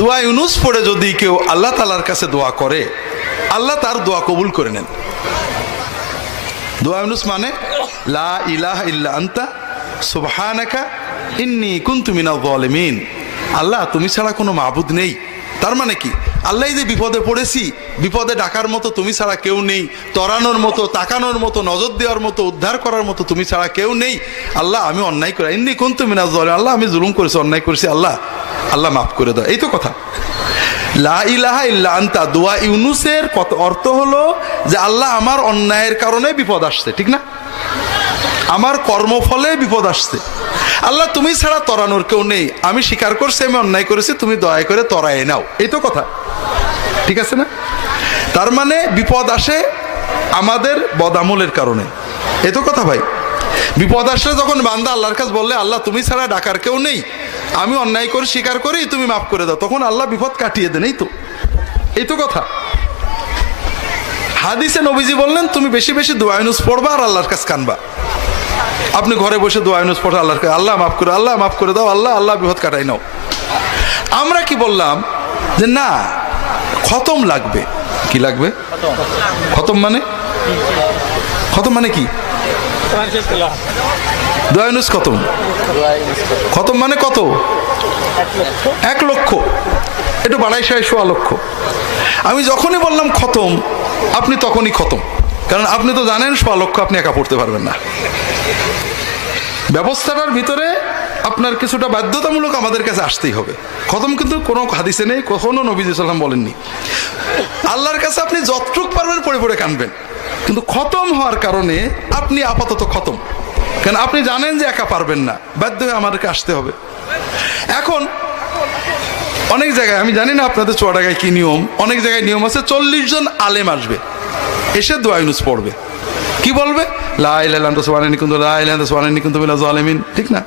দোয়া ইউনুস পড়ে যদি কেউ আল্লাহ তাআলার কাছে দোয়া করে, আল্লাহ তার দোয়া কবুল করে নেন। দোয়া ইউনুস মানে লা ইলাহা ইল্লা আনতা সুবহানাকা ইন্নী কুনতু মিনাজ জালিমিন। আল্লাহ তুমি ছাড়া কোনো মাবুদ নেই। তার মানে কি, আল্লাহ যে বিপদে পড়েছি, বিপদে ডাকার মতো তুমি ছাড়া কেউ নেই, তরানোর মতো, তাকানোর মতো, নজর দেওয়ার মতো, উদ্ধার করার মতো তুমি ছাড়া কেউ নেই। আল্লাহ আমি অন্যায় করি, ইন্নী কুনতু মিনাজ জালিমিন, আল্লাহ আমি জুলুম করেছি, অন্যায় করেছি, আল্লাহ আল্লাহ মাফ করে দাও। এই তো কথা। লা ইলাহা ইল্লা আনতা দোয়া ইউনুসের কত অর্থ হলো যে আল্লাহ আমার অন্যায়ের কারণে বিপদ আসছে, ঠিক না? আমার কর্মফলে বিপদ আসছে, আল্লাহ তুমি ছাড়া তরানোর কেউ নেই, আমি স্বীকার করছি আমি অন্যায় করেছি, তুমি দয়া করে তরায় নাও। এই তো কথা, ঠিক আছে না? তার মানে বিপদ আসে আমাদের বদামলের কারণে। এই তো কথা ভাই। বিপদ আসলে যখন বান্দা আল্লাহর কাছে বললে আল্লাহ তুমি ছাড়া ডাকার কেউ নেই, আমি অন্যায় করে স্বীকার করি, তুমি মাফ করে দাও, তখন আল্লাহ বিপদ কাটিয়ে দেন। এই তো কথা। হাদিসে নবীজি বললেন তুমি বেশি বেশি দোয়া ইউনুস পড়বা আর আল্লাহর কাছে কানবা। আপনি ঘরে বসে দোয়া ইউনুস পড়ে আল্লাহর কাছে আল্লাহ মাফ করে, আল্লাহ মাফ করে দাও, আল্লাহ আল্লাহ বিপদ কাটাই নাও। আমরা কি বললাম যে না, খতম লাগবে। কি লাগবে? খতম মানে, খতম মানে কি? দোয়া ইউনুস খতম। খতম মানে কত? 1 লক্ষ। একটু বাড়াই 1.25 লক্ষ। আমি যখনই বললাম খতম, আপনি তখনই খতম, কারণ আপনি তো জানেন 1.25 লক্ষ আপনি একা পড়তে পারবেন না। ব্যবস্থাটার ভিতরে আপনার কিছুটা বাধ্যতামূলক আমাদের কাছে আসতেই হবে। খতম কিন্তু কোনো হাদিসে নেই, কখনো নবীজি সাল্লাম বলেননি। আল্লাহর কাছে আপনি যতটুক পারবেন পড়ে পড়ে কানবেন, কিন্তু খতম হওয়ার কারণে আপনি আপাতত খতম, কারণ আপনি জানেন যে একা পারবেন না, বাধ্য হয়ে আমাদেরকে আসতে হবে। এখন অনেক জায়গায়, আমি জানি না আপনাদের চুয়াডাঙ্গায় কি নিয়ম, অনেক জায়গায় নিয়ম আছে 40 জন আলেম আসবে, এসে দোয়া ইউনুস পড়বে। কি বলবে? লা ইলাহা ইল্লা আনতা সুবহানাকা ইন্নী কুনতু লা ইলাহা ইল্লা আনতা সুবহানাকা ইন্নী কুনতু মিনাজ জালিমিন, ঠিক না?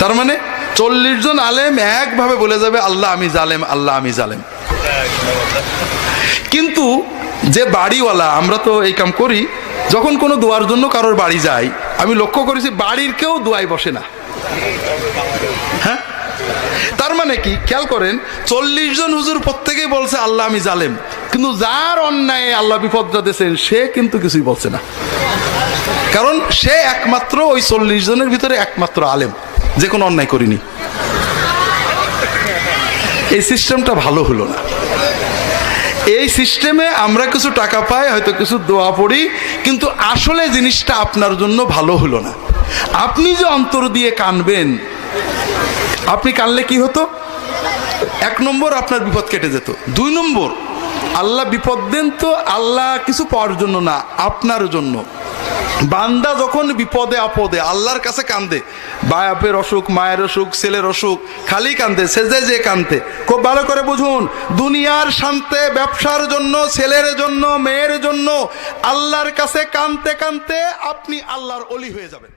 তার মানে 40 জন আলেম একভাবে বলে যাবে আল্লাহ আমি জালেম, আল্লাহ আমি জালেম। কিন্তু যে বাড়িওয়ালা, আমরা তো এই কাম করি, যখন কোনো দোয়ার জন্য কারোর বাড়ি যাই, আমি লক্ষ্য করেছি বাড়ির কেউ দোয়ায় বসে না। হ্যাঁ, তার মানে কি, খেয়াল করেন, 40 জন হুজুর প্রত্যেকেই বলছে আল্লাহ আমি জালেম, কিন্তু যার অন্যায় আল্লাহ বিপদটা দিয়েছেন সে কিন্তু কিছুই বলছে না, কারণ সে একমাত্র ওই 40 জনের ভিতরে একমাত্র আলেম যে কোনো অন্যায় করিনি। এই সিস্টেমটা ভালো হলো না। এই সিস্টেমে আমরা কিছু টাকা পাই, হয়তো কিছু দোয়া পড়ি, কিন্তু আসলে জিনিসটা আপনার জন্য ভালো হলো না। আপনি যে অন্তর দিয়ে কানবেন, আপনি কানলে কি হতো? 1 নম্বর আপনার বিপদ কেটে যেত। 2 নম্বর, আল্লাহ বিপদ দেন তো আল্লাহ কিছু পাওয়ার জন্য না, আপনার জন্য। বান্দা যখন বিপদে আপদে আল্লাহর কাছে কান্দে, বাপের অসুখ, মায়ের অসুখ, ছেলের অসুখ, খালি কান্দে, সেজদায় যে কান্দে। খুব ভালো করে বুঝুন, দুনিয়ার শান্তে, ব্যবসার জন্য, ছেলের জন্য, মেয়ের জন্য আল্লাহর কাছে কান্দতে কান্দতে আপনি আল্লাহর ওলি হয়ে যাবেন।